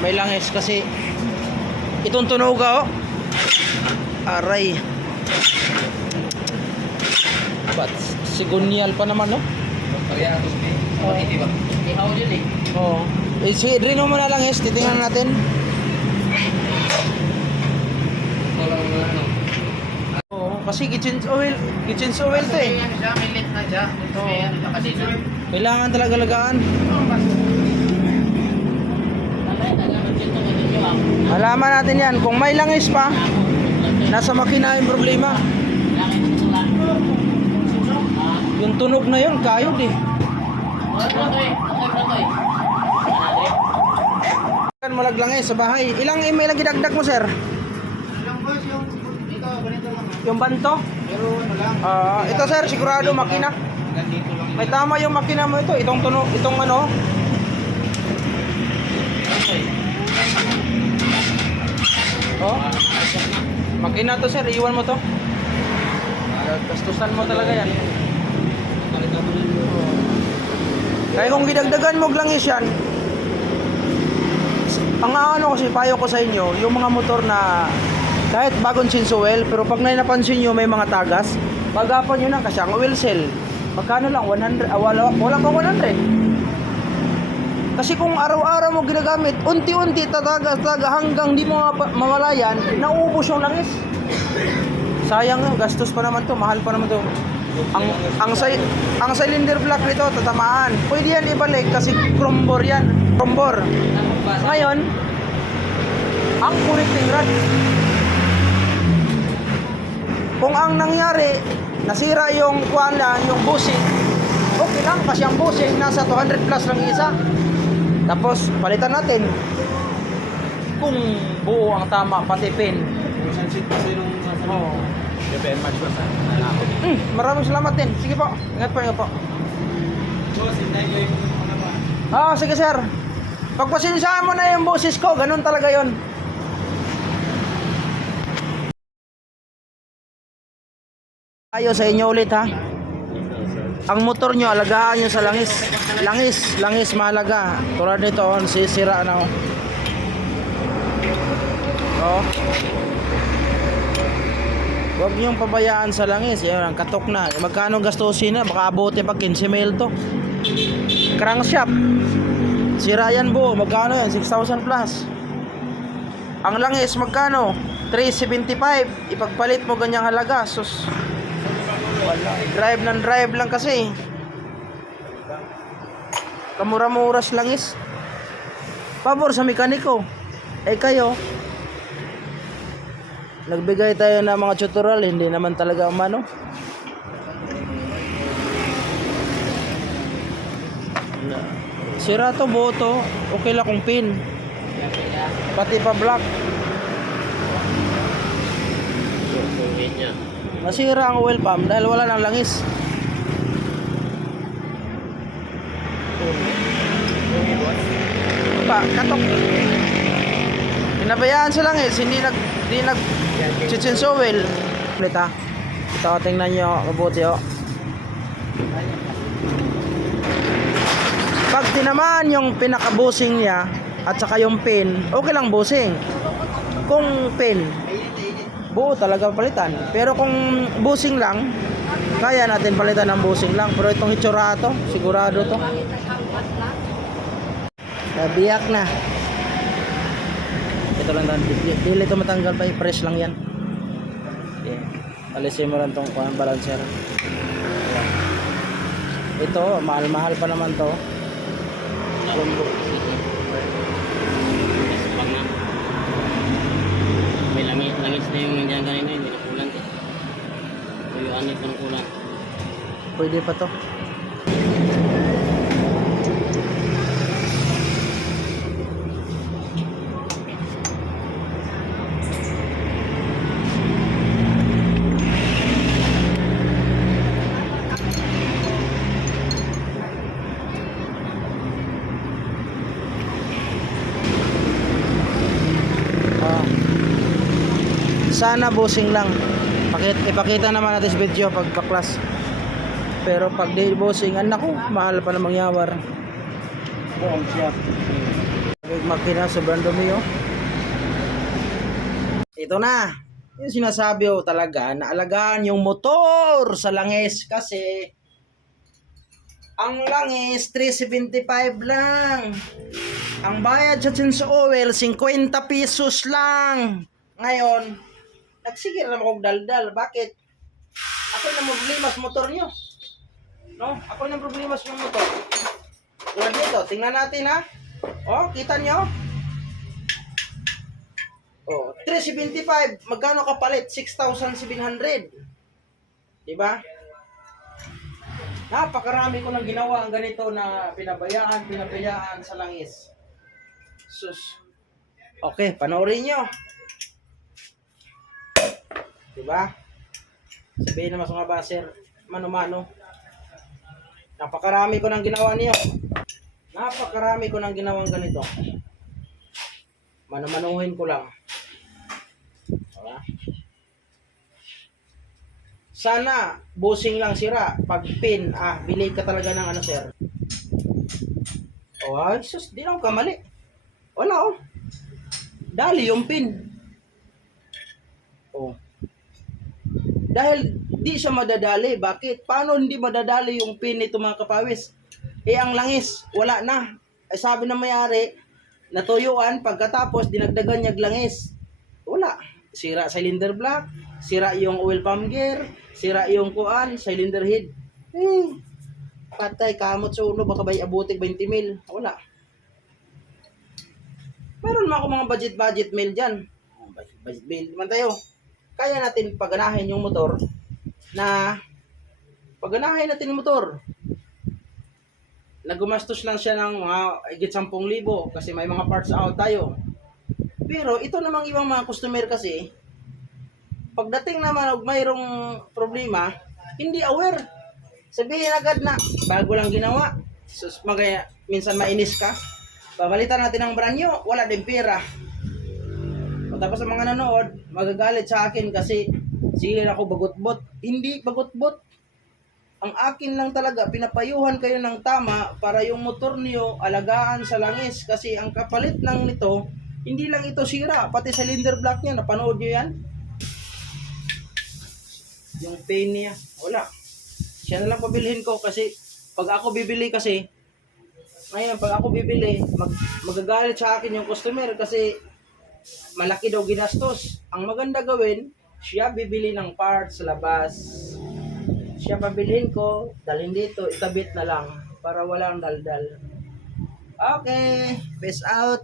May, langis kasi itong tunuga oh. Aray. But sigunyal pa naman no? Oh. Ihaw yun eh. Oo. Sige, drino mo na langis, titingnan natin. Lang ano. Oo, kasi kitchen oil, kitchen oil to eh. Yan siya, may lit na siya. Ito, kasi na. Kailangan talaga lagaan. Malaman natin yan. Kung may langis pa, nasa makina yung problema. Yung tunog na yun, kayod eh. Kan mo laglangis sa bahay. Ilang email ang gidagdag mo, sir? Yung banto? Ah, ito sir, sigurado makina. May tama yung makina mo ito. Itong tunog, itong ano. Makina to sir, iwan mo to. Gastusan mo talaga yan. Kaya kung gidagdagan mo langis yan, ang ano kasi payo ko sa inyo, yung mga motor na kahit bagong sinsuel, pero pag na napansin nyo may mga tagas, pagapan nyo na kasi ang oil cell, magkano lang? 100, ah, wala, wala pa 100. Kasi kung araw-araw mo ginagamit, unti-unti tataga-taga hanggang di mo mawala yan, naubos yung langis. Sayang gastos pa naman to, mahal pa naman to. Ang ang cy- ang cylinder block nito tatamaan. Pwede yan ibalik kasi crumbor yan. Crumbor. Ngayon, ang connecting rod. Kung ang nangyari, nasira yung kuwala, yung bushing, okay lang kasi ang bushing nasa 200 plus lang isa. Tapos palitan natin kung buo ang tama pati pin. Oo. Hmm, maraming salamat din. Sige po. Ingat po, ingat po. Ah, sige sir. Pagpasensyahan mo na yung boses ko, ganun talaga yon. Ayo sa inyo ulit ha. Ang motor nyo, alagaan nyo sa langis. Langis, langis mahalaga. Tulad nito, oh, sisira na oh. Oh. Huwag niyong pabayaan sa langis. Yan, ang katok na. Magkano gastusin na? Baka abuti pa 15 mil to. Crankshaft. Sira yan buo. Magkano yan? 6,000 plus. Ang langis, magkano? 375. Ipagpalit mo ganyang halaga. Sus. Wala. Drive ng drive lang kasi. Kamura-muras langis. Pabor sa mekaniko. Eh kayo, nagbigay tayo ng mga tutorial, hindi naman talaga umano. Sira to boto, okay lang kung pin. Pati pa black. Nasira ang oil pump dahil wala nang langis. Pa, katok. Pinabayaan sa langis, hindi nag hindi nag chichen oil. Ulit ha. Ito, tingnan nyo, mabuti oh. Pag tinamaan yung pinaka-busing niya at saka yung pin, okay lang busing. Kung pin, buo talaga palitan. Pero kung busing lang, kaya natin palitan ng busing lang. Pero itong hitsurato, sigurado to. Nabiyak na. Ito lang dan. Dili ito matanggal pa. Fresh lang yan. Yeah. Alisin mo lang tong kuhan balancer. Ito, mahal-mahal pa naman to. Combo. May langis, langis na yung nandiyan kanina, hindi na kulang eh. Yung anit ng kulang. Pwede pa to. Ah. Sana busing lang. Pakit, ipakita naman natin sa video pag baklas. Pero pag di busing, anak ko, mahal pa namang yawar. Buong siya. Yung makina sobrang dumi oh. Ito na. Yung sinasabi ko talaga na alagaan yung motor sa langis kasi ang langis 375 lang. Ang bayad sa Chinso Oil 50 pesos lang. Ngayon, nagsigir na akong daldal. Bakit? Ako na problema sa motor nyo. No? Ako na problema sa motor. Tulad dito, tingnan natin ha. Oh, kita nyo? Oh, 375. Magkano kapalit? 6,700. Diba? Napakarami ko nang ginawa ang ganito na pinabayaan, pinabayaan sa langis. Sus. Okay, panoorin nyo. Diba? Sabihin naman sa mga baser, mano-mano. Napakarami ko nang ginawa niyo. Napakarami ko nang ginawang ganito. Mano-manuhin ko lang. Diba? Sana, busing lang sira. Pag pin, ah, bili ka talaga ng ano, sir. Oh, ay, sus, di lang kamali. Wala, oh. Dali yung pin. Dahil di siya madadali. Bakit? Paano hindi madadali yung pin nito mga kapawis? Eh, ang langis, wala na. Eh, sabi ng mayari, natuyuan, pagkatapos, dinagdagan niya langis. Wala. Sira cylinder block, sira yung oil pump gear, sira yung kuan, cylinder head. Eh, patay, kamot sa ulo, baka bay abutik 20 mil. Wala. Meron mga mga budget-budget meal dyan. Budget, meal naman tayo. Kaya natin paganahin yung motor na paganahin natin yung motor. Nagumastos lang siya ng mga higit 10,000 kasi may mga parts out tayo. Pero ito namang ibang mga customer kasi, pagdating naman og mayroong problema, hindi aware. Sabihin agad na, bago lang ginawa. Sus, magaya, minsan mainis ka. Babalitan natin ang brand new, wala din pera. Tapos ang mga nanood, magagalit sa akin kasi sige ako bagot-bot. Hindi bagot-bot. Ang akin lang talaga, pinapayuhan kayo ng tama para yung motor niyo alagaan sa langis. Kasi ang kapalit lang nito, hindi lang ito sira, pati cylinder block niya, napanood nyo yan? Yung pain niya, wala. Siya na lang pabilhin ko kasi pag ako bibili kasi, ngayon pag ako bibili, mag, magagalit sa akin yung customer kasi malaki daw ginastos. Ang maganda gawin, siya bibili ng parts sa labas. Siya pabilhin ko, dalhin dito, itabit na lang para walang daldal. Okay, peace out.